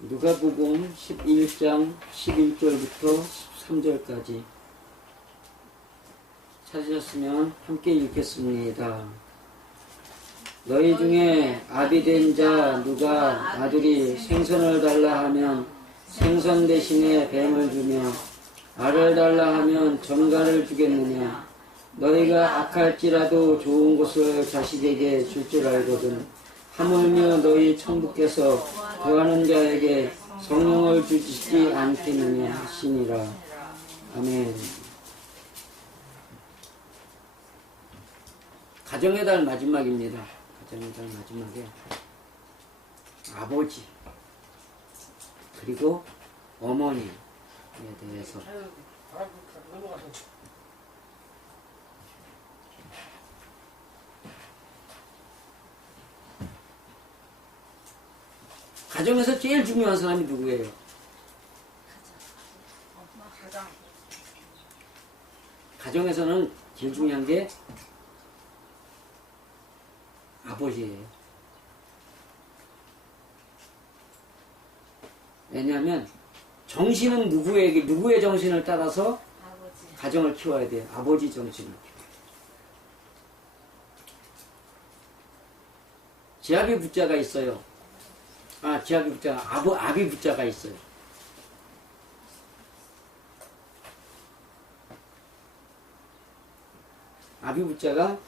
누가복음 11장 11절부터 13절까지 찾으셨으면 함께 읽겠습니다. 너희 중에 아비된 자 누가 아들이 생선을 달라 하면 생선 대신에 뱀을 주며 알을 달라 하면 전갈을 주겠느냐. 너희가 악할지라도 좋은 것을 자식에게 줄 줄 알거든. 하물며 너희 천부께서 구하는 자에게 성령을 주시지 않겠느냐 하시니라. 아멘. 가정의 달 마지막입니다. 가정의 달 마지막에 아버지 그리고 어머니에 대해서 가정에서 제일 중요한 사람이 누구예요? 가정에서는 제일 중요한 게 아버지예요. 왜냐하면 정신은 누구의 정신을 따라서 가정을 키워야 돼요. 아버지 정신을 키워야 돼요. 지아비 부자가 있어요. 지아비 부자가 아비 부자가 있어요. 아비 부자가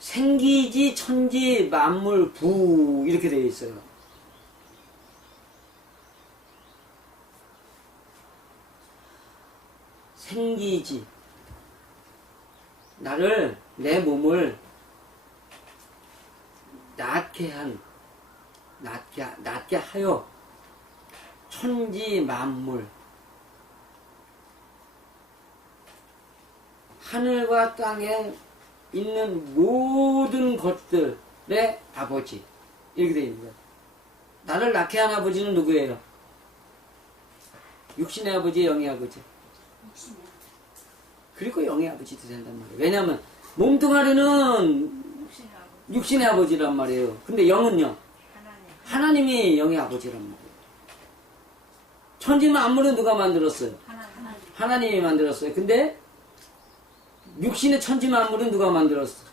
생기지 천지 만물 부 이렇게 되어 있어요. 생기지 내 몸을 낫게 하여 천지 만물 하늘과 땅에 있는 모든 것들의 아버지 이렇게 되어 있는 거예요. 나를 낳게 한 아버지는 누구예요? 육신의 아버지, 영의 아버지. 그리고 영의 아버지도 된단 말이에요. 왜냐하면 몸뚱아리는 육신의 아버지란 말이에요. 근데 영은요? 하나님이 영의 아버지란 말이에요. 천지 만물은 누가 만들었어요? 하나님이 만들었어요. 근데 육신의 천지 만물은 누가 만들었어?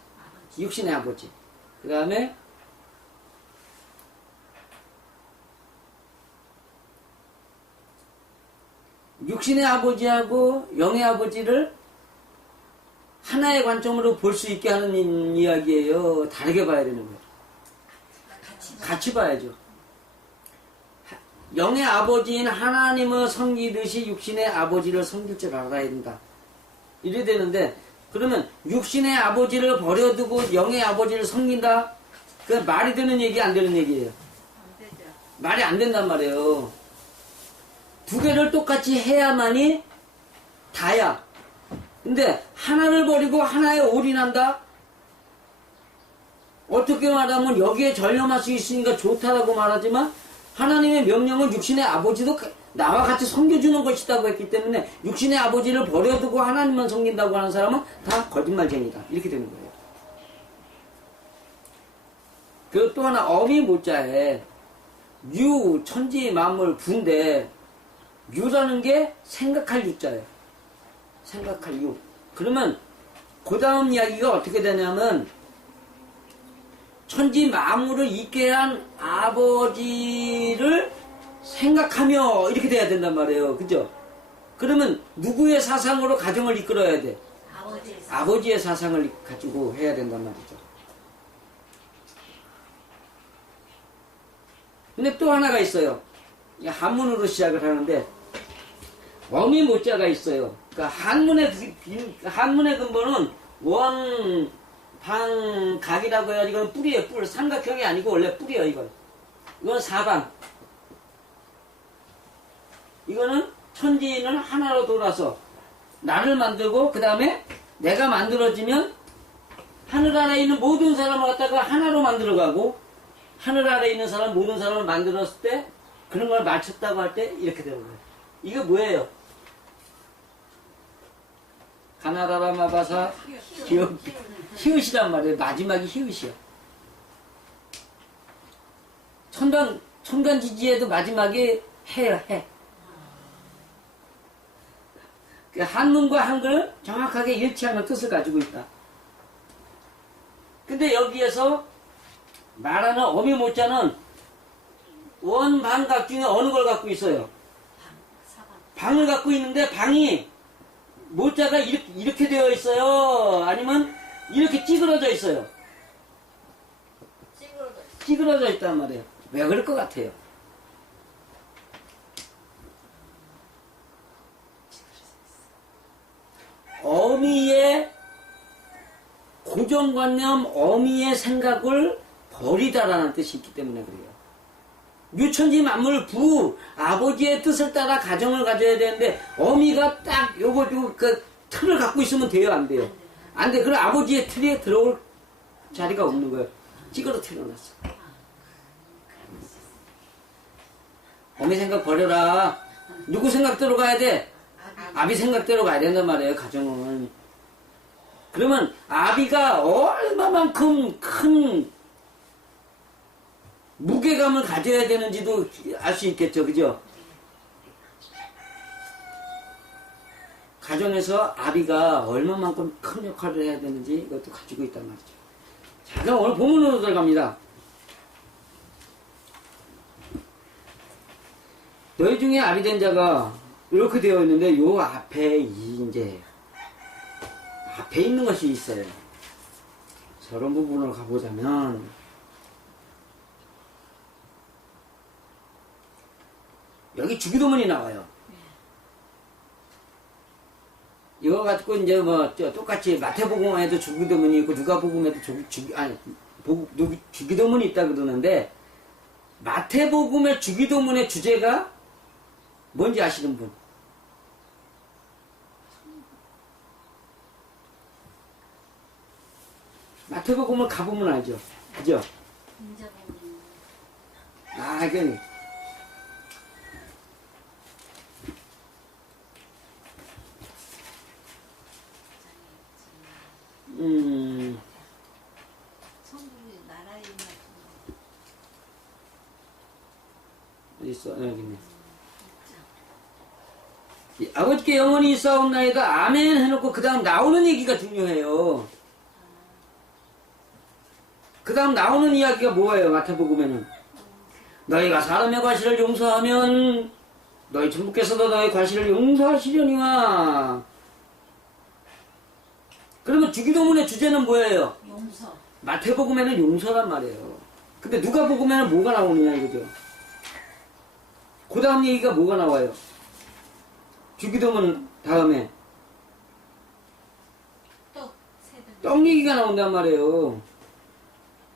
육신의 아버지. 그 다음에 육신의 아버지하고 영의 아버지를 하나의 관점으로 볼 수 있게 하는 이야기예요. 다르게 봐야 되는 거예요. 같이 봐야죠. 영의 아버지인 하나님을 섬기듯이 육신의 아버지를 섬길 줄 알아야 된다. 이래 되는데 그러면 육신의 아버지를 버려두고 영의 아버지를 섬긴다? 그 말이 되는 얘기 안 되는 얘기예요? 안 되죠. 말이 안 된단 말이에요. 두 개를 똑같이 해야만이 다야. 근데 하나를 버리고 하나에 올인한다? 어떻게 말하면 여기에 전념할 수 있으니까 좋다라고 말하지만 하나님의 명령은 육신의 아버지도 나와 같이 섬겨주는 것이라고 했기 때문에 육신의 아버지를 버려두고 하나님만 섬긴다고 하는 사람은 다 거짓말쟁이다. 이렇게 되는 거예요. 그리고 또 하나 어미 모자에 유, 천지, 만물, 부인데 유라는 게 생각할 유자예요. 생각할 유. 그러면 그 다음 이야기가 어떻게 되냐면 천지 만물을 있게 한 아버지를 생각하며 이렇게 돼야 된단 말이에요. 그죠? 그러면 누구의 사상으로 가정을 이끌어야 돼? 아버지의 사상을 가지고 해야 된단 말이죠. 근데 또 하나가 있어요. 한문으로 시작을 하는데 어미 모자가 있어요. 그러니까 한문의 근본은 원, 방, 각이라고 해야 이건 뿔이에요. 뿔. 삼각형이 아니고 원래 뿔이에요. 이건 사방. 이거는 천지는 하나로 돌아서 나를 만들고 그 다음에 내가 만들어지면 하늘 아래에 있는 모든 사람을 갖다가 하나로 만들어가고 하늘 아래에 있는 사람 모든 사람을 만들었을 때 그런 걸 맞췄다고 할 때 이렇게 되는 거예요. 이게 뭐예요? 가나다라마바사 기억 히읗이란 말이에요. 마지막이 히읗이야. 천간지지에도 마지막에 해요. 해. 한문과 한글 정확하게 일치하는 뜻을 가지고 있다. 근데 여기에서 말하는 어미 모자는 원방각 중에 어느 걸 갖고 있어요? 방을 갖고 있는데 방이 모자가 이렇게 되어 있어요? 아니면 이렇게 찌그러져 있어요? 찌그러져 있단 말이에요. 왜 그럴 것 같아요? 어미의 고정관념, 어미의 생각을 버리다라는 뜻이 있기 때문에 그래요. 유천지 만물 부 아버지의 뜻을 따라 가정을 가져야 되는데 어미가 딱 요거 그 틀을 갖고 있으면 돼요, 안 돼요? 안 돼. 그럼 아버지의 틀에 들어올 자리가 없는 거예요. 찌그러뜨려놨어. 어미 생각 버려라. 누구 생각대로 가야 돼? 아비 생각대로 가야 된단 말이에요, 가정은. 그러면 아비가 얼마만큼 큰 무게감을 가져야 되는지도 알 수 있겠죠, 그죠? 가정에서 아비가 얼마만큼 큰 역할을 해야 되는지 이것도 가지고 있단 말이죠. 자, 그럼 오늘 본문으로 들어갑니다. 너희 중에 아비 된 자가 이렇게 되어 있는데 요 앞에 이제 앞에 있는 것이 있어요. 저런 부분을 가보자면 여기 주기도문이 나와요. 이거 가지고 이제 뭐 똑같이 마태복음에도 주기도문이 있고 누가복음에도 주기도문이 있다 그러는데 마태복음의 주기도문의 주제가 뭔지 아시는 분? 마태복음을 가보면 알죠? 그죠? 아, 이건 어디 있어? 여기 있네. 아버지께 영원히 있사옵나이다 아멘 해놓고 그 다음 나오는 얘기가 중요해요. 그 다음 나오는 이야기가 뭐예요? 마태복음에는 너희가 사람의 과실을 용서하면 너희 천부께서도 너희 과실을 용서하시려니와. 그러면 주기도문의 주제는 뭐예요? 용서. 마태복음에는 용서란 말이에요. 근데 누가복음에는 뭐가 나오느냐 이거죠. 그 다음 얘기가 뭐가 나와요? 주기도문 다음에 떡 얘기가 나온단 말이에요.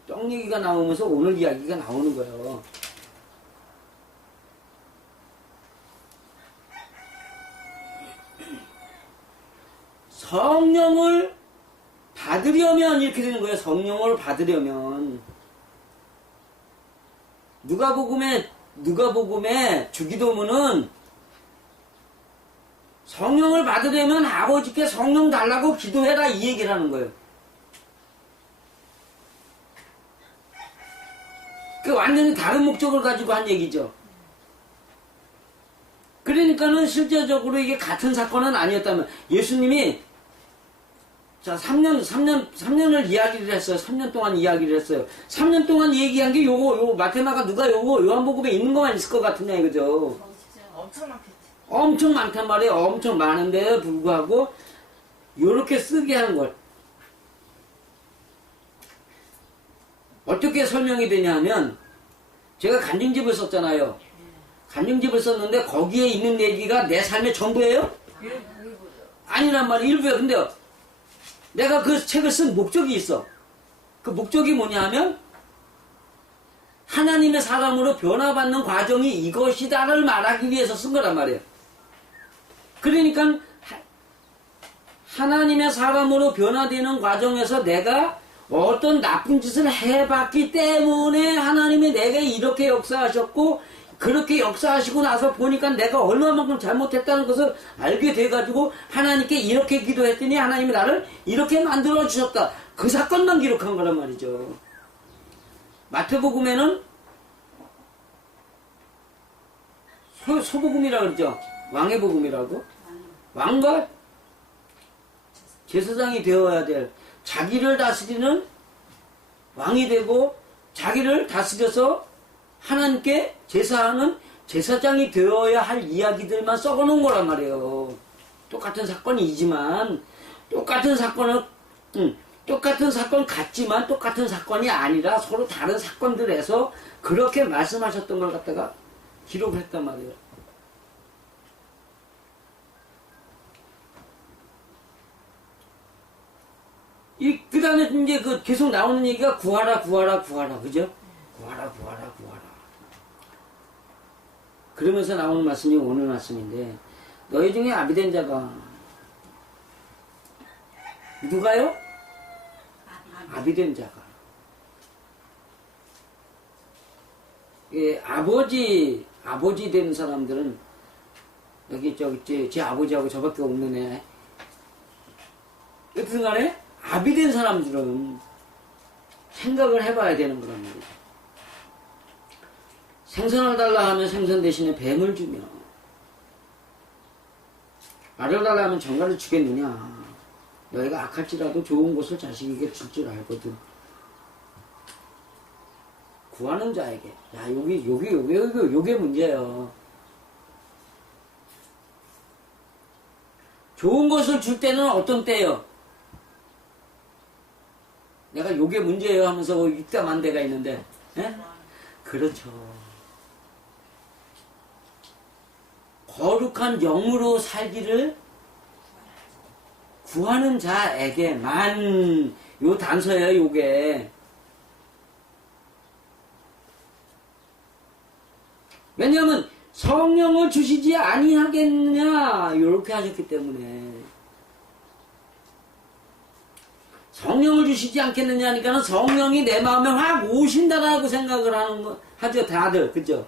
떡 얘기가 나오면서 오늘 이야기가 나오는 거예요. 성령을 받으려면 이렇게 되는 거예요. 성령을 받으려면 누가복음의 주기도문은 성령을 받으려면 아버지께 성령 달라고 기도해라 이 얘기를 하는 거예요. 그 완전히 다른 목적을 가지고 한 얘기죠. 그러니까는 실제적으로 이게 같은 사건은 아니었다면 예수님이 자 3년을 이야기를 했어요. 3년 동안 이야기를 했어요. 3년 동안 얘기한 게 요거 마테마가 누가 요한복음에 있는 것만 있을 것 같으냐 이거죠. 엄청 많겠지. 엄청 많단 말이에요. 엄청 많은데 불구하고 요렇게 쓰게 하는 걸 어떻게 설명이 되냐 하면 제가 간증집을 썼잖아요. 간증집을 썼는데 거기에 있는 얘기가 내 삶의 전부예요? 아니란 말이에요. 일부예요. 근데 내가 그 책을 쓴 목적이 있어. 그 목적이 뭐냐 하면 하나님의 사람으로 변화받는 과정이 이것이다를 말하기 위해서 쓴 거란 말이에요. 그러니까 하나님의 사람으로 변화되는 과정에서 내가 어떤 나쁜 짓을 해봤기 때문에 하나님이 내게 이렇게 역사하셨고 그렇게 역사하시고 나서 보니까 내가 얼마만큼 잘못했다는 것을 알게 돼가지고 하나님께 이렇게 기도했더니 하나님이 나를 이렇게 만들어 주셨다. 그 사건만 기록한 거란 말이죠. 마태복음에는 소복음이라고 그러죠. 왕의 복음이라고. 왕과 제사장이 되어야 될, 자기를 다스리는 왕이 되고 자기를 다스려서 하나님께 제사하는 제사장이 되어야 할 이야기들만 썩어놓은 거란 말이에요. 똑같은 사건이지만 똑같은 사건 같지만 똑같은 사건이 아니라 서로 다른 사건들에서 그렇게 말씀하셨던 걸 갖다가 기록을 했단 말이에요. 그 다음에 이제 계속 나오는 얘기가 구하라, 구하라, 구하라. 그죠? 구하라, 구하라, 구하라. 그러면서 나오는 말씀이 오늘 말씀인데, 너희 중에 아비된 자가, 누가요? 아비된 자가. 예, 아버지 된 사람들은, 여기, 제 아버지하고 저밖에 없는 애. 여튼 간에, 아비된 사람들은 생각을 해봐야 되는 거란 말이죠. 생선을 달라 하면 생선 대신에 뱀을 주며, 알을 달라 하면 정갈을 주겠느냐. 너희가 악할지라도 좋은 것을 자식에게 줄 줄 알거든. 구하는 자에게. 야, 요게 문제예요. 좋은 것을 줄 때는 어떤 때예요? 내가 요게 문제예요 하면서 입담한 데가 있는데, 예? 그렇죠. 거룩한 영으로 살기를 구하는 자에게만, 요 단서예요, 요게. 왜냐하면 성령을 주시지 아니하겠느냐, 요렇게 하셨기 때문에. 성령을 주시지 않겠느냐 하니까는 성령이 내 마음에 확 오신다라고 생각을 하는 거 하죠, 다들. 그죠?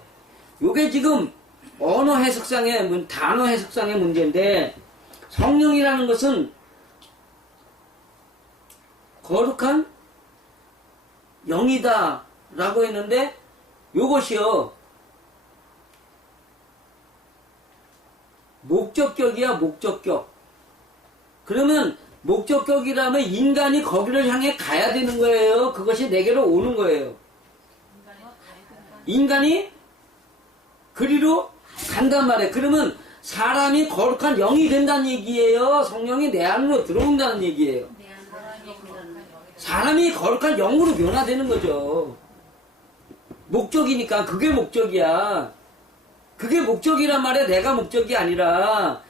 요게 지금 언어 해석상의, 단어 해석상의 문제인데, 성령이라는 것은 거룩한 영이다 라고 했는데, 요것이요, 목적격이야, 목적격. 그러면 목적격이라면 인간이 거기를 향해 가야 되는 거예요. 그것이 내게로 오는 거예요. 인간이 그리로 간단 말이에요. 그러면 사람이 거룩한 영이 된다는 얘기예요. 성령이 내 안으로 들어온다는 얘기예요. 사람이 거룩한 영으로 변화되는 거죠. 목적이니까 그게 목적이야. 그게 목적이란 말이야. 내가 목적이 아니라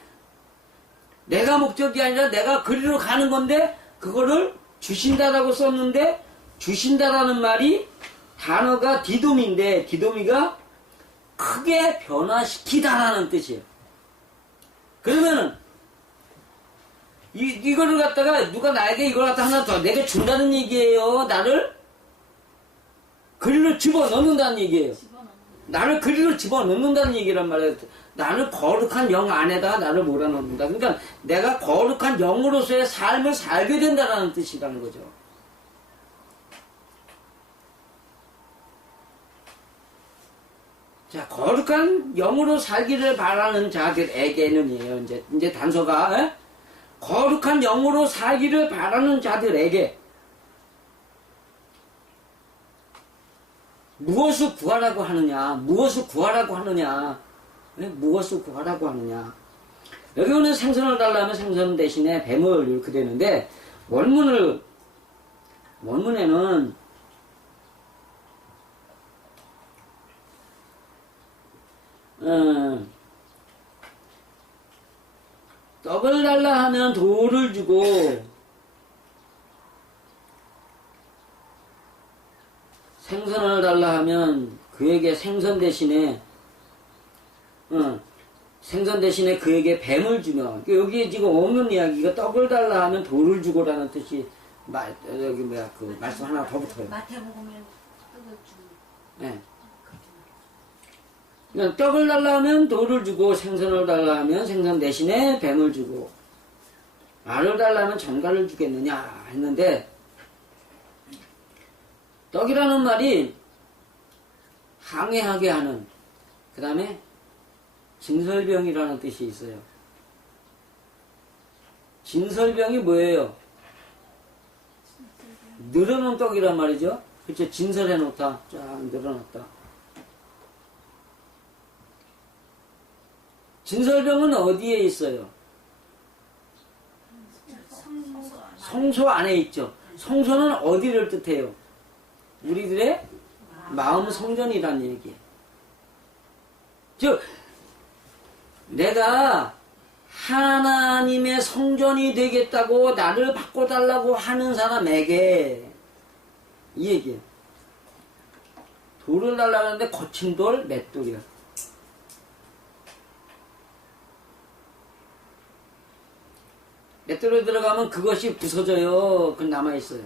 내가 그리로 가는 건데 그거를 주신다라고 썼는데, 주신다라는 말이 단어가 디도미인데, 디도미가 크게 변화시키다라는 뜻이에요. 그러면은 이거를 갖다가 누가 나에게 이걸 갖다 하나 더 내게 준다는 얘기예요. 나를 그리로 집어넣는다는 얘기예요. 나를 그리로 집어넣는다는 얘기란 말이에요. 나는 거룩한 영 안에다 나를 몰아넣는다. 그러니까 내가 거룩한 영으로서의 삶을 살게 된다는 뜻이라는 거죠. 자, 거룩한 영으로 살기를 바라는 자들에게는이에요. 이제 단서가, 에? 거룩한 영으로 살기를 바라는 자들에게 무엇을 구하라고 하느냐? 무엇을 구하라고 하느냐? 네? 무엇을 구하라고 하느냐? 여기 오는 생선을 달라면 생선 대신에 뱀을 이렇게 되는데, 원문에는 떡을 달라 하면 돌을 주고, 생선을 달라 하면 그에게 생선 대신에 그에게 뱀을 주며, 여기 지금 없는 이야기가 떡을 달라 하면 돌을 주고라는 뜻이 여기 그 말씀 하나 더 붙어요. 마태복음에 떡을 주고. 네. 그러니까 떡을 달라 하면 돌을 주고, 생선을 달라 하면 생선 대신에 뱀을 주고, 알을 달라 하면 전갈을 주겠느냐 했는데, 떡이라는 말이 항해하게 하는, 그 다음에 진설병이라는 뜻이 있어요. 진설병이 뭐예요? 늘어놓은 떡이란 말이죠. 그쵸? 진설해 놓다. 쫙 늘어놨다. 진설병은 어디에 있어요? 성소 안에 있죠. 성소는 어디를 뜻해요? 우리들의 마음 성전이라는 얘기예요. 즉, 내가 하나님의 성전이 되겠다고 나를 바꿔달라고 하는 사람에게 이 얘기예요. 돌을 달라고 하는데 거친 돌, 맷돌이야. 맷돌에 들어가면 그것이 부서져요. 그건 남아있어요.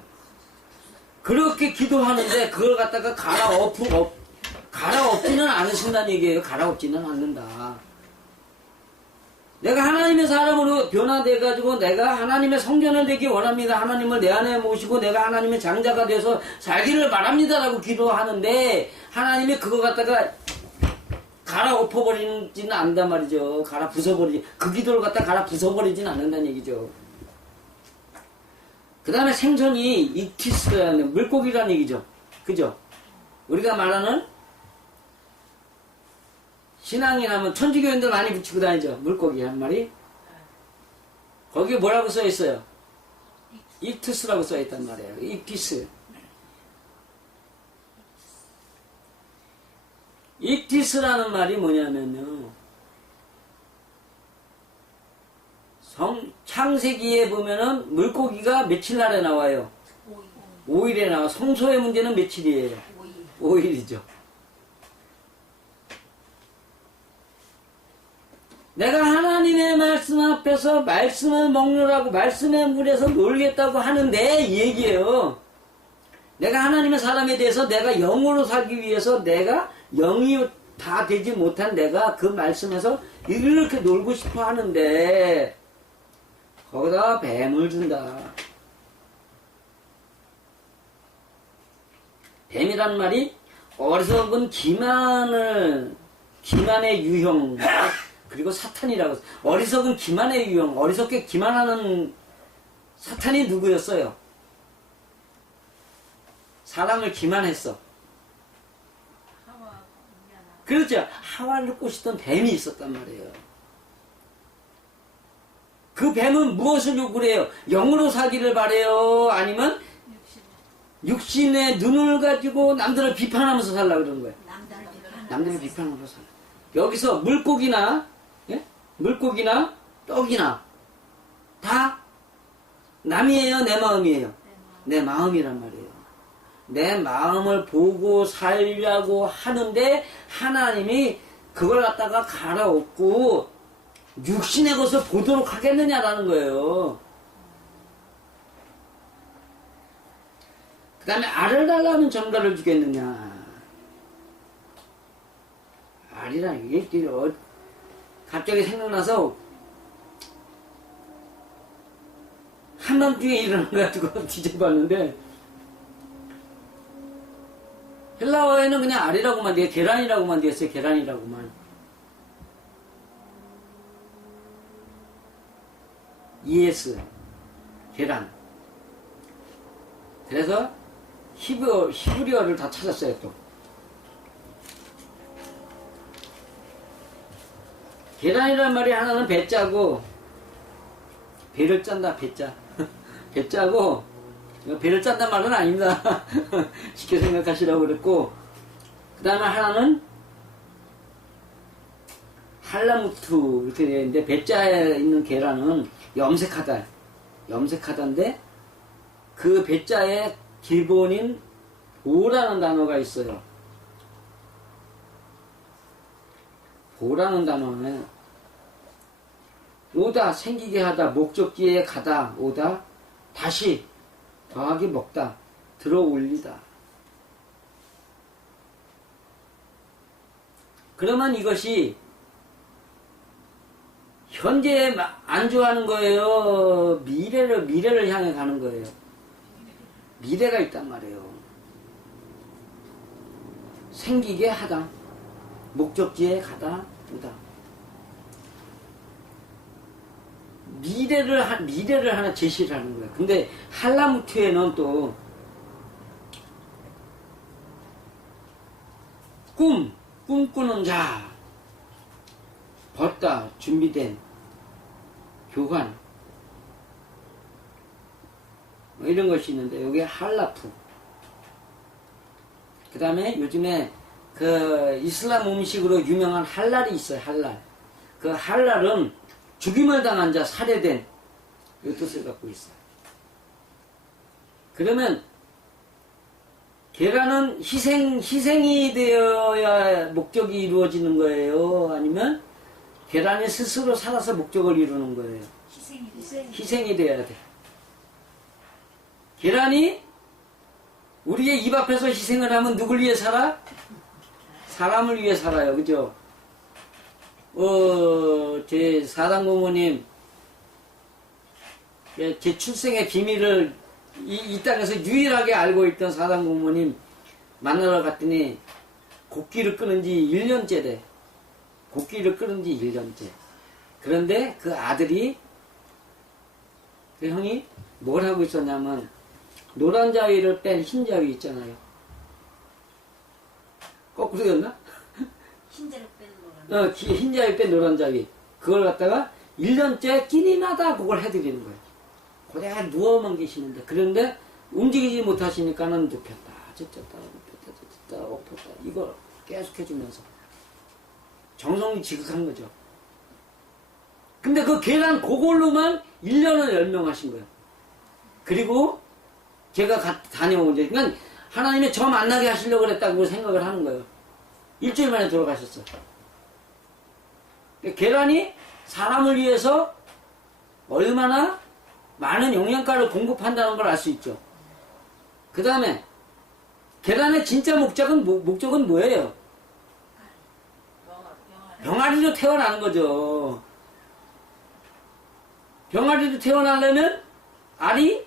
그렇게 기도하는데 그걸 갖다가 갈아엎지는 않으신다는 얘기예요. 갈아엎지는 않는다. 내가 하나님의 사람으로 변화돼가지고 내가 하나님의 성전을 되기 원합니다. 하나님을 내 안에 모시고 내가 하나님의 장자가 돼서 살기를 바랍니다라고 기도하는데 하나님이 그거 갖다가 갈아엎어버리지는 않는단 말이죠. 갈아 부숴버리지. 그 기도를 갖다 갈아 부숴버리지는 않는다는 얘기죠. 그 다음에 생선이 익티스라는 물고기라는 얘기죠. 그죠? 우리가 말하는 신앙이라면 천주교인들 많이 붙이고 다니죠. 물고기 한 마리. 거기에 뭐라고 써있어요? 익투스라고 써있단 말이에요. 익티스. 익티스라는 말이 뭐냐면요. 창세기에 보면은 물고기가 며칠 날에 나와요? 5일에 나와. 성소의 문제는 며칠이에요? 5일이죠. 내가 하나님의 말씀 앞에서 말씀을 먹느라고 말씀의 물에서 놀겠다고 하는데 이 얘기예요. 내가 하나님의 사람에 대해서 내가 영으로 살기 위해서 내가 영이 다 되지 못한 내가 그 말씀에서 이렇게 놀고 싶어 하는데 거기다 뱀을 준다. 뱀이란 말이 어리석은 기만의 유형 그리고 사탄이라고. 어리석은 기만의 유형, 어리석게 기만하는 사탄이 누구였어요? 사람을 기만했어. 그렇죠. 하와를 꼬시던 뱀이 있었단 말이에요. 그 뱀은 무엇을 요구를 해요? 영으로 사기를 바래요? 아니면 육신의 눈을 가지고 남들을 비판하면서 살라 그러는 거예요. 남들을 비판하면서 살라. 여기서 물고기나 물고기나 떡이나 다 남이에요? 내 마음이에요? 내 마음이란 말이에요. 내 마음을 보고 살려고 하는데 하나님이 그걸 갖다가 갈아엎고 육신의 것을 보도록 하겠느냐라는 거예요. 그 다음에 알을 달라면 전갈을 주겠느냐. 알이란 이게 갑자기 생각나서 한밤중에 일어나가지고 뒤져봤는데 헬라어에는 그냥 알이라고만 돼. 계란이라고만 되었어요. 계란이라고만. ES 계란. 그래서 히브리어를 다 찾았어요. 또 계란이란 말이 하나는 배짜고 배를 짠다. 배짜. 배짜고 배를 짠단 말은 아닙니다. 쉽게 생각하시라고 그랬고 그 다음에 하나는 할라무트 이렇게 되어 있는데 배짜에 있는 계란은 염색하다. 염색하다인데 그 배짜의 기본인 보라는 단어가 있어요. 보라는 단어는 오다 생기게 하다 목적지에 가다 오다 다시 더하기 먹다 들어 올리다. 그러면 이것이 현재에 안주하는 거예요? 미래를 향해 가는 거예요? 미래가 있단 말이에요. 생기게 하다. 목적지에 가다 보다. 미래를 하나 제시를 하는 거예요. 근데 한라무트에는 또 꿈꾸는 자, 벗다 준비된 교관, 뭐 이런 것이 있는데, 여기 할라프. 그 다음에 요즘에 그 이슬람 음식으로 유명한 할랄이 있어요. 할랄. 그 할랄은 죽임을 당한 자, 살해된 이 뜻을 갖고 있어요. 그러면 계란은 희생이 되어야 목적이 이루어지는 거예요? 아니면 계란이 스스로 살아서 목적을 이루는 거예요? 희생이 돼야 돼. 계란이 우리의 입 앞에서 희생을 하면 누굴 위해 살아? 사람을 위해 살아요. 그죠? 제 사당고모님, 제 출생의 비밀을 이 땅에서 유일하게 알고 있던 사당고모님 만나러 갔더니 곡기를 끊은 지 1년째 돼. 곡기를 끊은 지 1년째. 그런데 그 아들이, 그 형이 뭘 하고 있었냐면, 노란 자위를 뺀 흰 자위 있잖아요. 거꾸로였나? 흰자를 뺀 노란. 흰 자위 뺀 노란 자위. 그걸 갖다가 1년째 끼니마다 그걸 해드리는 거예요. 그대로 누워만 계시는데, 그런데 움직이지 못하시니까는 눕혔다, 젖혔다, 눕혔다, 젖혔다, 엎었다. 이걸 계속 해주면서. 정성이 지극한 거죠. 근데 그 계란 그걸로만 1년을 연명하신 거예요. 그리고 제가 다녀온 데, 그러니까 하나님의 저 만나게 하시려고 그랬다고 생각을 하는 거예요. 일주일 만에 돌아가셨어요. 계란이 사람을 위해서 얼마나 많은 영양가를 공급한다는 걸 알 수 있죠. 그 다음에 계란의 진짜 목적은 뭐예요? 병아리로 태어나는 거죠. 병아리로 태어나려면 알이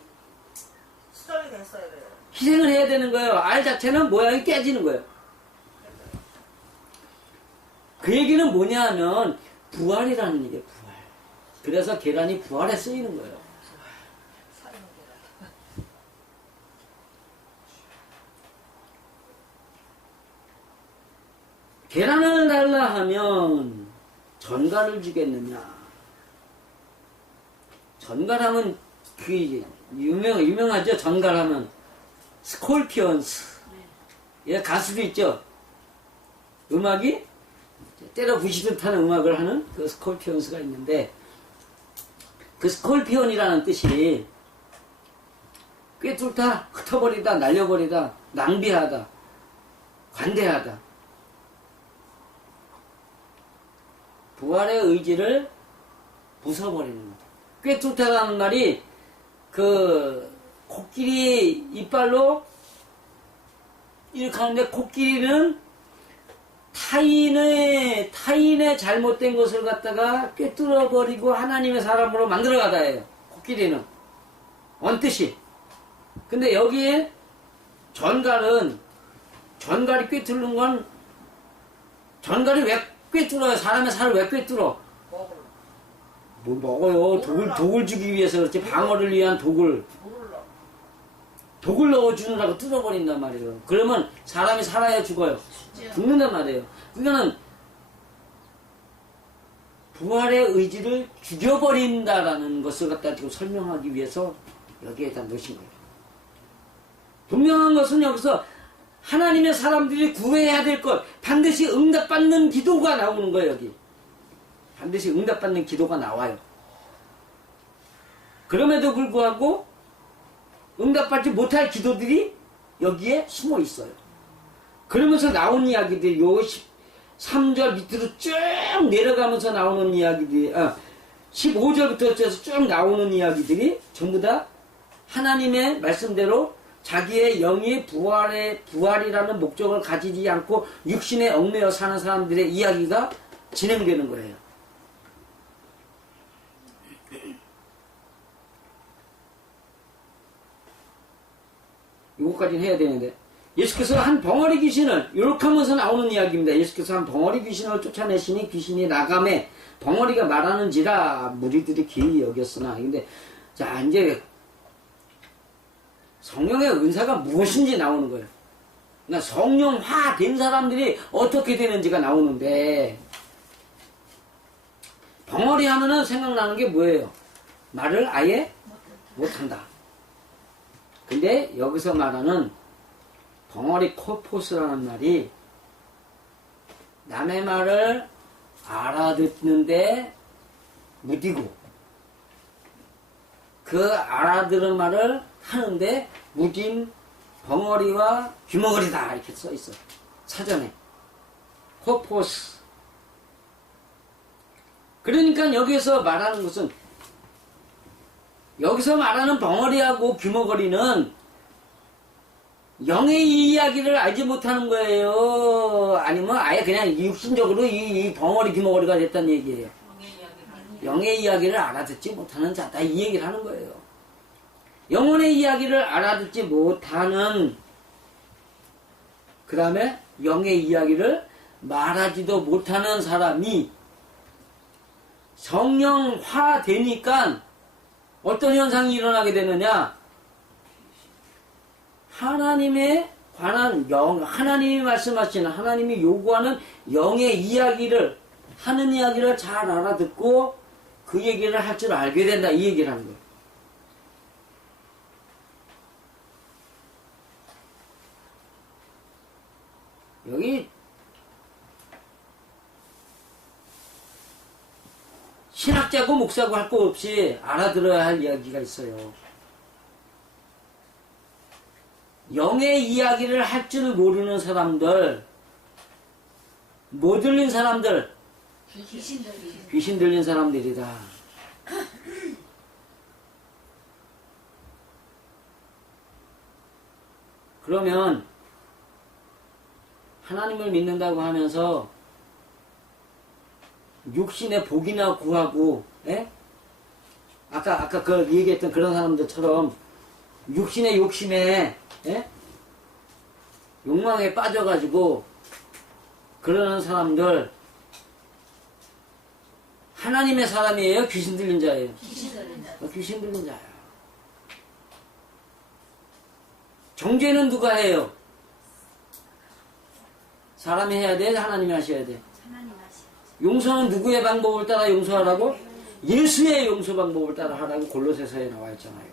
수정이 됐어야 돼요. 희생을 해야 되는 거예요. 알 자체는 모양이 깨지는 거예요. 그 얘기는 뭐냐 하면 부활이라는 얘기예요. 부활. 그래서 계란이 부활에 쓰이는 거예요. 계란을 달라 하면 전갈을 주겠느냐. 전갈하면 그 유명하죠. 전갈하면 스콜피언스. 예, 가수도 있죠. 음악이 때려 부시듯 하는 음악을 하는 그 스콜피언스가 있는데, 그 스콜피언이라는 뜻이 꿰뚫다, 흩어버리다, 날려버리다, 낭비하다, 관대하다. 부활의 의지를 부숴버리는 것. 꿰뚫다라는 말이 그 코끼리 이빨로 이렇게 하는데, 코끼리는 타인의 잘못된 것을 갖다가 꿰뚫어버리고 하나님의 사람으로 만들어가다예요. 코끼리는 언뜻이. 근데 여기에 전갈이 꿰뚫는 건, 전갈이 왜 꿰뚫어요? 사람의 살을 왜 꿰뚫어? 뭐 먹어요? 독을 주기 위해서 그렇지. 방어를 위한 독을 넣어주느라고 뚫어버린단 말이에요. 그러면 사람이 살아야 죽어요. 죽는단 말이에요. 그러니까는 부활의 의지를 죽여버린다라는 것을 갖다 지금 설명하기 위해서 여기에다 넣으신 거예요. 분명한 것은 여기서 하나님의 사람들이 구해야 될 것, 반드시 응답받는 기도가 나오는 거예요. 여기 반드시 응답받는 기도가 나와요. 그럼에도 불구하고 응답받지 못할 기도들이 여기에 숨어 있어요. 그러면서 나온 이야기들이 요 3절 밑으로 쭉 내려가면서 나오는 이야기들이, 15절부터 쭉 나오는 이야기들이 전부 다 하나님의 말씀대로 자기의 영이 부활이라는 목적을 가지지 않고 육신에 얽매여 사는 사람들의 이야기가 진행되는 거예요. 이거까지는 해야 되는데, 예수께서 한 벙어리 귀신을 이렇게 하면서 나오는 이야기입니다. 예수께서 한 벙어리 귀신을 쫓아내시니 귀신이 나감에 벙어리가 말하는지라 무리들이 기이 여겼으나. 근데 자, 이제 성령의 은사가 무엇인지 나오는 거예요. 그러니까 성령화 된 사람들이 어떻게 되는지가 나오는데, 벙어리 하면은 생각나는 게 뭐예요? 말을 아예 못한다. 근데 여기서 말하는 벙어리 코포스라는 말이 남의 말을 알아듣는데 무디고, 그 알아들은 말을 하는데 무딘 벙어리와 귀머거리다 이렇게 써 있어. 사전에. 코포스. 그러니까 여기서 말하는 것은, 여기서 말하는 벙어리하고 귀머거리는 영의 이야기를 알지 못하는 거예요. 아니면 아예 그냥 육신적으로 이 벙어리 귀머거리가 됐다는 얘기예요. 영의 이야기를 알아듣지 못하는 자다, 이 얘기를 하는 거예요. 영혼의 이야기를 알아듣지 못하는, 그 다음에 영의 이야기를 말하지도 못하는 사람이 성령화 되니까 어떤 현상이 일어나게 되느냐? 하나님에 관한 하나님이 말씀하시는, 하나님이 요구하는 영의 이야기를, 하는 이야기를 잘 알아듣고 그 얘기를 할 줄 알게 된다, 이 얘기를 하는 거예요. 여기 신학자고 목사고 할 거 없이 알아들어야 할 이야기가 있어요. 영의 이야기를 할 줄 모르는 사람들, 못 들린 사람들, 귀신 들린 사람들이다. 그러면 하나님을 믿는다고 하면서 육신의 복이나 구하고, 아까 그 얘기했던 그런 사람들처럼 육신의 욕심에, 욕망에 빠져가지고 그러는 사람들, 하나님의 사람이에요? 귀신 들린 자예요? 귀신 들린 자예요. 정죄는 누가 해요? 사람이 해야 돼? 하나님이 하셔야 돼? 용서는 누구의 방법을 따라 용서하라고? 예수의 용서 방법을 따라 하라고 골로새서에 나와 있잖아요.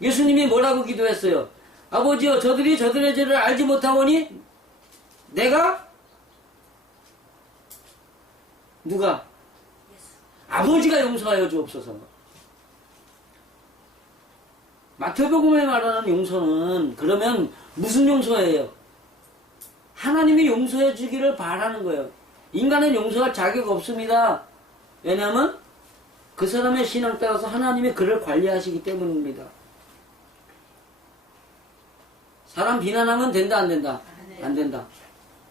예수님이 뭐라고 기도했어요? 아버지여, 저들이 저들의 죄를 알지 못하오니 내가? 누가? 아버지가 용서하여 주옵소서. 마태복음에 말하는 용서는 그러면 무슨 용서예요? 하나님이 용서해 주기를 바라는 거예요. 인간은 용서할 자격 없습니다. 왜냐하면 그 사람의 신앙 따라서 하나님이 그를 관리하시기 때문입니다. 사람 비난하면 된다, 안 된다? 안 된다.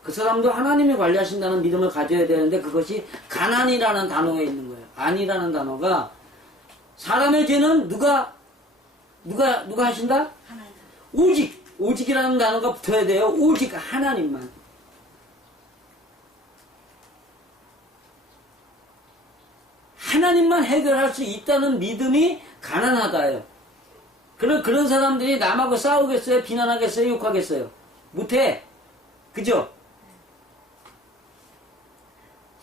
그 사람도 하나님이 관리하신다는 믿음을 가져야 되는데, 그것이 가난이라는 단어에 있는 거예요. 아니라는 단어가, 사람의 죄는 누가 하신다? 오직이라는 단어가 붙어야 돼요. 오직 하나님만. 하나님만 해결할 수 있다는 믿음이 가난하다예요. 그런 사람들이 남하고 싸우겠어요? 비난하겠어요? 욕하겠어요? 못해. 그죠?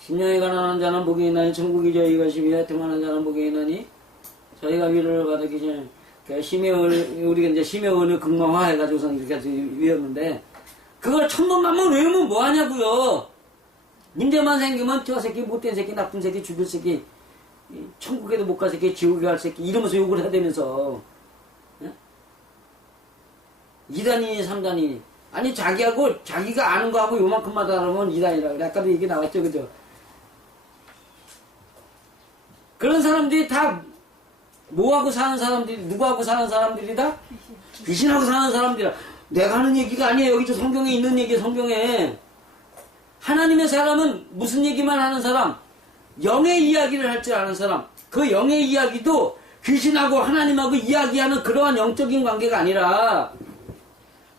심령이 가난한 자는 복이 있나니 천국이 저희 것이며 등한한 자는 복이 있나니 저희가 위로를 받았기 전에, 우리가 이제 심의원을 극명화 해가지고서 이렇게 외웠는데, 그걸 천번만번 외우면 뭐하냐고요. 문제만 생기면 저 새끼, 못된 새끼, 나쁜 새끼, 죽일 새끼, 천국에도 못 갈 새끼, 지옥에 갈 새끼 이러면서 욕을 해대면서 2단이니 3단이니, 아니 자기가 아는 거하고 요만큼만 다르면 2단이라 그래. 아까도 얘기 나왔죠, 그죠? 그런 사람들이 다 뭐하고 사는 사람들이, 누구하고 사는 사람들이다? 귀신하고 사는 사람들이야. 내가 하는 얘기가 아니에요. 여기 저 성경에 있는 얘기예요. 성경에. 하나님의 사람은 무슨 얘기만 하는 사람? 영의 이야기를 할 줄 아는 사람. 그 영의 이야기도 귀신하고 하나님하고 이야기하는 그러한 영적인 관계가 아니라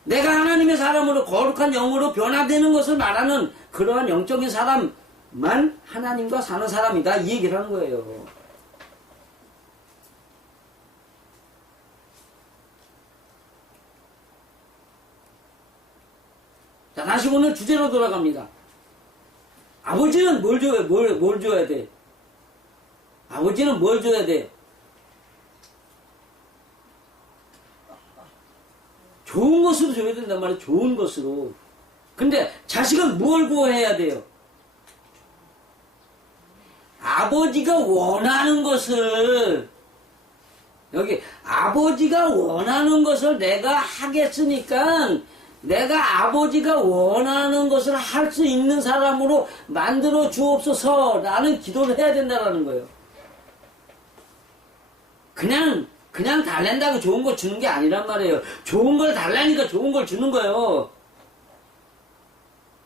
내가 하나님의 사람으로 거룩한 영으로 변화되는 것을 말하는 그러한 영적인 사람만 하나님과 사는 사람이다. 이 얘기를 하는 거예요. 자, 다시 오늘 주제로 돌아갑니다. 아버지는 뭘 줘야, 뭘 줘야 돼? 아버지는 뭘 줘야 돼? 좋은 것으로 줘야 된단 말이에요. 좋은 것으로. 근데 자식은 뭘 구해야 돼요? 아버지가 원하는 것을, 여기 아버지가 원하는 것을 내가 하겠으니까 내가 아버지가 원하는 것을 할 수 있는 사람으로 만들어 주옵소서 라는 기도를 해야 된다는 거예요. 그냥 달랜다고 좋은 거 주는 게 아니란 말이에요. 좋은 걸 달라니까 좋은 걸 주는 거예요.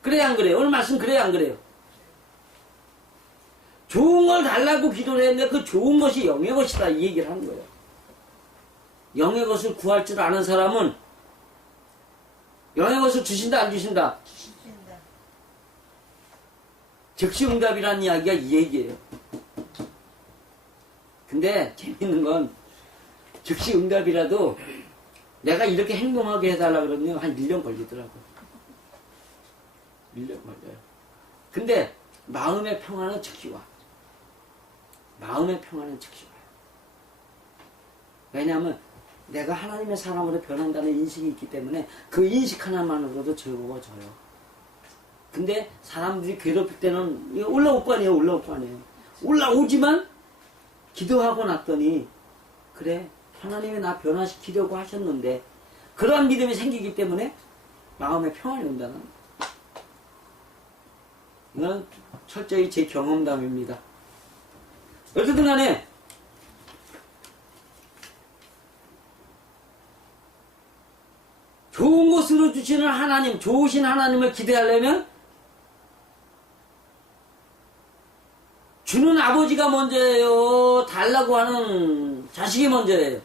그래야 안 그래요? 오늘 말씀 그래야 안 그래요? 좋은 걸 달라고 기도를 했는데 그 좋은 것이 영의 것이다 이 얘기를 하는 거예요. 영의 것을 구할 줄 아는 사람은 영의 것을 주신다 안 주신다? 주신다. 즉시응답이라는 이야기가 이 얘기예요. 근데 재밌는 건 즉시응답이라도 내가 이렇게 행동하게 해달라 그러면 한 1년 걸리더라고. 1년 걸려요. 근데 마음의 평화는 즉시 와. 마음의 평화는 즉시 와요. 왜냐하면 내가 하나님의 사람으로 변한다는 인식이 있기 때문에 그 인식 하나만으로도 즐거워져요. 근데 사람들이 괴롭힐 때는 이거 올라올 거 아니에요. 올라올 거 아니에요. 올라오지만 기도하고 났더니 그래 하나님이 나 변화시키려고 하셨는데 그러한 믿음이 생기기 때문에 마음의 평안이 온다는 이건 철저히 제 경험담입니다. 어쨌든 간에 좋은 것으로 주시는 하나님, 좋으신 하나님을 기대하려면 주는 아버지가 먼저예요? 달라고 하는 자식이 먼저예요?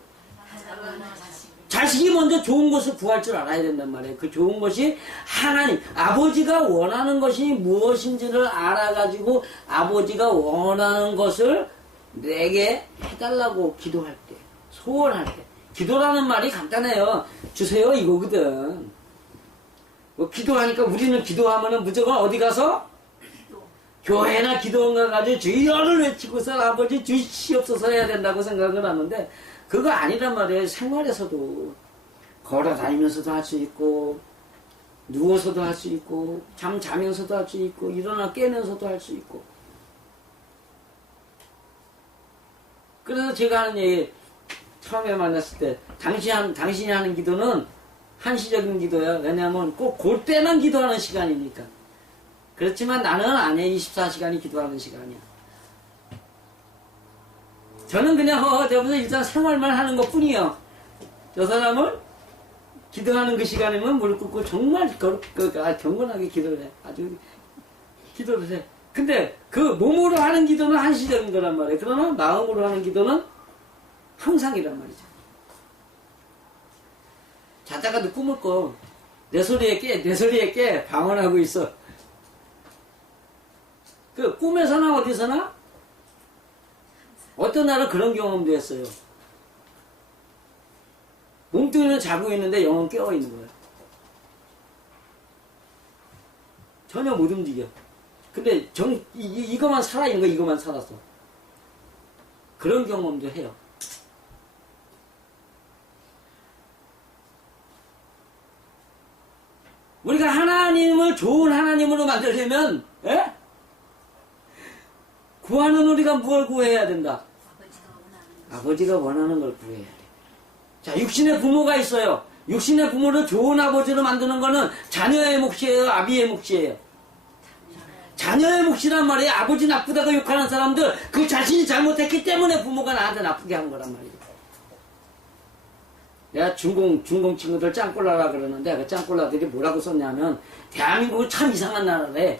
자식이 먼저 좋은 것을 구할 줄 알아야 된단 말이에요. 그 좋은 것이 하나님, 아버지가 원하는 것이 무엇인지를 알아가지고 아버지가 원하는 것을 내게 해달라고 기도할 때, 소원할 때. 기도라는 말이 간단해요. 주세요 이거거든. 뭐 기도하니까 우리는 기도하면은 무조건 어디 가서? 교회나 기도원가 가지고 주여를 외치고서 아버지 주시옵소서 해야 된다고 생각을 하는데 그거 아니란 말이에요. 생활에서도 걸어 다니면서도 할 수 있고 누워서도 할 수 있고 잠 자면서도 할 수 있고 일어나 깨면서도 할 수 있고. 그래서 제가 하는 얘기 처음에 만났을 때 당신이 하는 기도는 한시적인 기도야. 왜냐하면 꼭 그때만 기도하는 시간이니까. 그렇지만 나는 아니야. 24시간이 기도하는 시간이야. 저는 그냥 저기서 일단 생활만 하는 것 뿐이요. 저 사람은 기도하는 그 시간이면 무릎 꿇고 정말 경건하게 기도를 해. 아주 기도를 해. 근데 그 몸으로 하는 기도는 한시적인 거란 말이에요. 그러나 마음으로 하는 기도는 항상이란 말이죠. 자다가도 꿈을 꿔. 내 소리에 깨 방언하고 있어. 그 꿈에서나 어디서나 어떤 날은 그런 경험도 했어요. 몸뚱이는 자고 있는데 영은 깨어 있는 거예요. 전혀 못 움직여. 근데 이거만 살아있는 거, 이거만 살았어. 그런 경험도 해요. 우리가 하나님을 좋은 하나님으로 만들려면, 구하는 우리가 뭘 구해야 된다? 아버지가 원하는 걸 구해야 돼. 자, 육신의 부모가 있어요. 육신의 부모를 좋은 아버지로 만드는 거는 자녀의 몫이에요? 아비의 몫이에요? 자녀의 몫이란 말이에요. 아버지 나쁘다고 욕하는 사람들, 그 자신이 잘못했기 때문에 부모가 나한테 나쁘게 한 거란 말이에요. 내가 중공 친구들 짱꼴라라 그러는데 그 짱꼴라들이 뭐라고 썼냐면 대한민국은 참 이상한 나라래.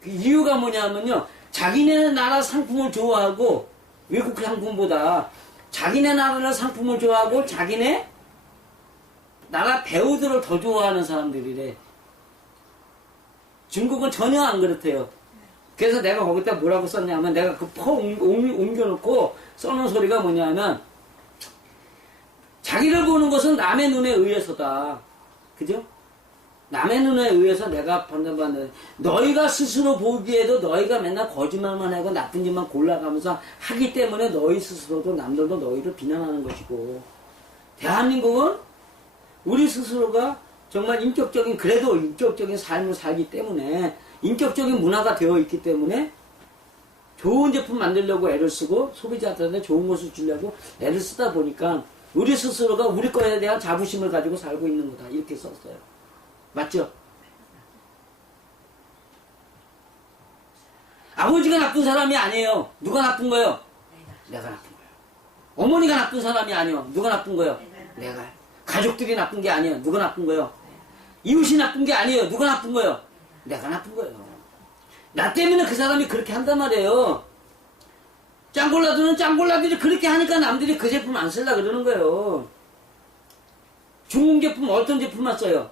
그 이유가 뭐냐면요. 자기네 나라 상품을 좋아하고 외국 상품보다 자기네 나라 상품을 좋아하고 자기네 나라 배우들을 더 좋아하는 사람들이래. 중국은 전혀 안 그렇대요. 그래서 내가 거기다 뭐라고 썼냐면 내가 그 옮겨놓고 써놓은 소리가 뭐냐면 자기를 보는 것은 남의 눈에 의해서다. 그죠? 남의 눈에 의해서 내가 판단받는 너희가 스스로 보기에도 너희가 맨날 거짓말만 하고 나쁜 짓만 골라가면서 하기 때문에 너희 스스로도 남들도 너희를 비난하는 것이고 대한민국은 우리 스스로가 정말 그래도 인격적인 삶을 살기 때문에 인격적인 문화가 되어 있기 때문에 좋은 제품 만들려고 애를 쓰고 소비자들한테 좋은 것을 주려고 애를 쓰다 보니까 우리 스스로가 우리 거에 대한 자부심을 가지고 살고 있는 거다. 이렇게 썼어요. 맞죠? 아버지가 나쁜 사람이 아니에요. 누가 나쁜 거예요? 내가 나쁜 거예요. 어머니가 나쁜 사람이 아니에요. 누가 나쁜 거예요? 내가. 가족들이 나쁜 게 아니에요. 누가 나쁜 거예요? 이웃이 나쁜 게 아니에요. 누가 나쁜 거예요? 내가 나쁜 거예요. 나 때문에 그 사람이 그렇게 한단 말이에요. 짱골라들은 짱골라들이 그렇게 하니까 남들이 그 제품 안 쓰려고 그러는 거예요. 중국 제품 어떤 제품만 써요?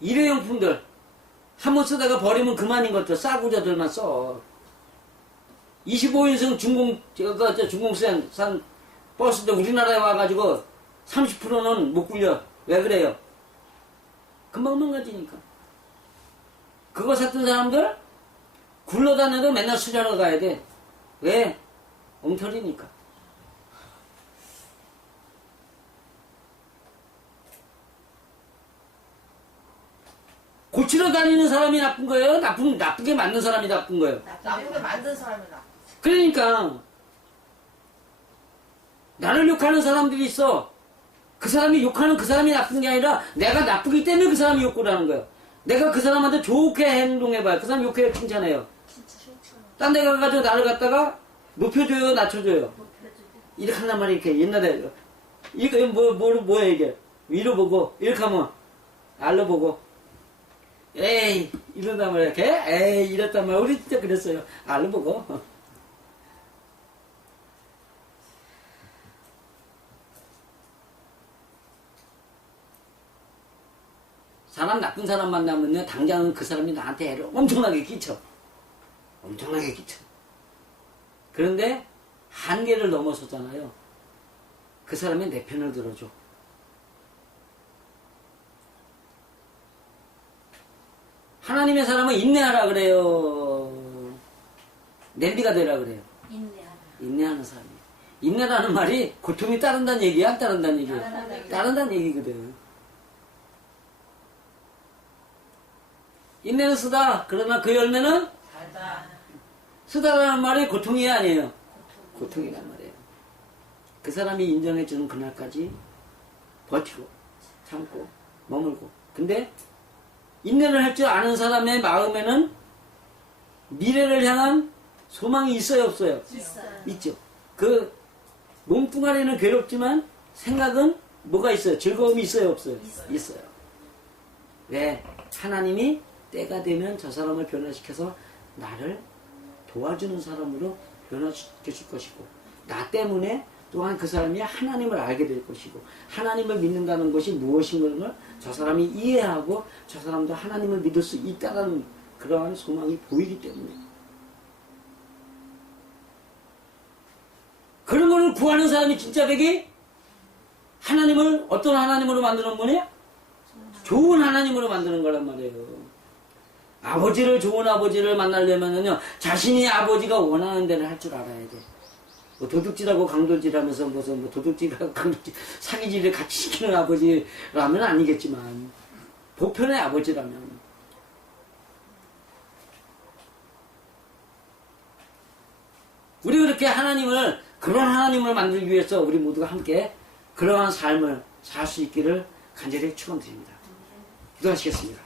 일회용품들 한번 쓰다가 버리면 그만인 것들 싸구려들만 써. 25인승 중공산 버스도 우리나라에 와가지고 30%는 못 굴려. 왜 그래요? 금방 망가지니까. 그거 샀던 사람들 굴러다녀도 맨날 수자러 가야 돼. 왜? 엉터리니까. 고치러 다니는 사람이 나쁜 거예요? 나쁘게 만든 사람이 나쁜 거예요? 나쁘게 만든 사람이 나. 그러니까 나를 욕하는 사람들이 있어. 그 사람이 욕하는 그 사람이 나쁜 게 아니라 내가 나쁘기 때문에 그 사람이 욕을 하는 거예요. 내가 그 사람한테 좋게 행동해봐요. 그 사람 욕해요, 칭찬해요. 딴 데 가가지고 나를 갖다가 높여줘요, 낮춰줘요. 이렇게 한단 말이야. 이렇게 옛날에 이거 뭐야 이게 위로 보고 이렇게 하면 알로 보고 에이 이런단 말이야. 걔 에이 이랬단 말이야. 우리 진짜 그랬어요. 알로 보고. 사람 나쁜 사람 만나면요 당장은 그 사람이 나한테 애를 엄청나게 끼쳐. 엄청나게 끼쳐. 그런데 한계를 넘어섰잖아요. 그 사람이 내 편을 들어줘. 하나님의 사람은 인내하라 그래요. 냄비가 되라 그래요. 인내하는 사람이에요. 인내라는 말이 고통이 따른다는 얘기야? 안 따른다는 얘기야? 따른다는 얘기거든. 인내는 쓰다. 그러나 그 열매는? 쓰다라는 말이 고통이 아니에요. 고통이란 말이에요. 그 사람이 인정해주는 그날까지 버티고 참고 머물고. 근데 인내를 할 줄 아는 사람의 마음에는 미래를 향한 소망이 있어요, 없어요? 있죠. 그 몸뚱아리는 괴롭지만 생각은 뭐가 있어요? 즐거움이 있어요, 없어요? 있어요. 왜? 하나님이 때가 되면 저 사람을 변화시켜서 나를 도와주는 사람으로 변화시켜줄 것이고 나 때문에 또한 그 사람이 하나님을 알게 될 것이고 하나님을 믿는다는 것이 무엇인 걸 저 사람이 이해하고 저 사람도 하나님을 믿을 수 있다는 그러한 소망이 보이기 때문에 그런 걸 구하는 사람이 진짜 되기 하나님을 어떤 하나님으로 만드는 거냐? 좋은 하나님으로 만드는 거란 말이에요. 아버지를 좋은 아버지를 만나려면요 자신이 아버지가 원하는 대로 할 줄 알아야 돼. 뭐 도둑질하고 강도질하면서 무슨 뭐 도둑질하고 강도질 사기질을 같이 시키는 아버지라면 아니겠지만 보편의 아버지라면 우리 그렇게 하나님을 그런 하나님을 만들기 위해서 우리 모두가 함께 그러한 삶을 살 수 있기를 간절히 축원드립니다. 기도하시겠습니다.